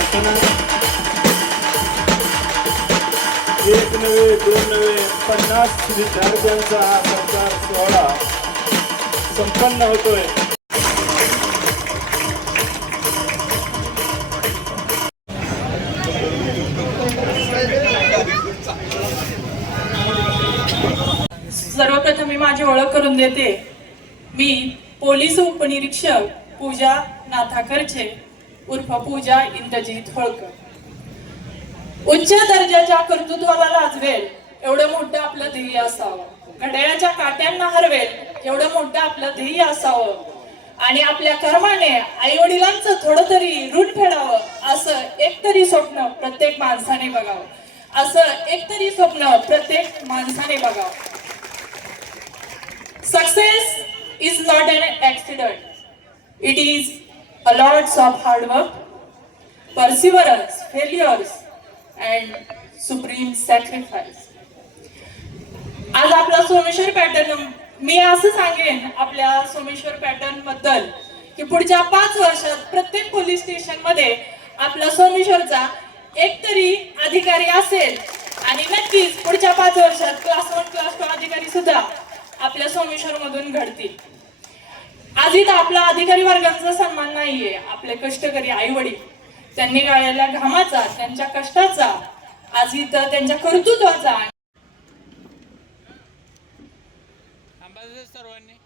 प्रार्थना एक नव्हे दोन नव्हे पन्नास विद्यार्थ्यांचा हा सरकार सोहळा संपन्न होतोय सर्वप्रथम मी माझी ओळख करून देते. मी पोलीस उपनिरीक्षक पूजा नाथाकरचे उर्फ पूजा इंद्रजीत होळकर. उच्च दर्जाच्या कर्तृत्वाला लाजवेल एवढं मोठं आपलं ध्येय असावं. घड्याळाच्या काट्यांना हरवेल एवढं मोठं आपलं ध्येय असावं. आणि आपल्या कर्माने आई वडिलांचं थोडं तरी ऋण फेडावं असं एक तरी स्वप्न प्रत्येक माणसाने बघावं. असं एक तरी स्वप्न प्रत्येक माणसाने बघावं. Success is not an accident it is a lots of hard work hard work, and supreme sacrifice आज आपला सोमेश्वर पॅटर्न मी असं सांगेन आपल्या सोमेश्वर पॅटर्नबद्दल की पुढच्या पाच वर्षात प्रत्येक पोलीस स्टेशनमध्ये आपला सोमेश्वरचा एक तरी अधिकारी असेल. आणि नक्कीच पुढच्या पाच वर्षात क्लास वन क्लास टू अधिकारी सुद्धा आपल्या सोमेश्वर मधून घडतील. आज इथं आपला अधिकारी वर्गाचा सन्मान नाहीये. आपले कष्टकरी आई वडील त्यांनी गाळलेल्या घामाचा त्यांच्या कष्टाचा आज इथं त्यांच्या कर्तृत्वाचा. सर्वांनी.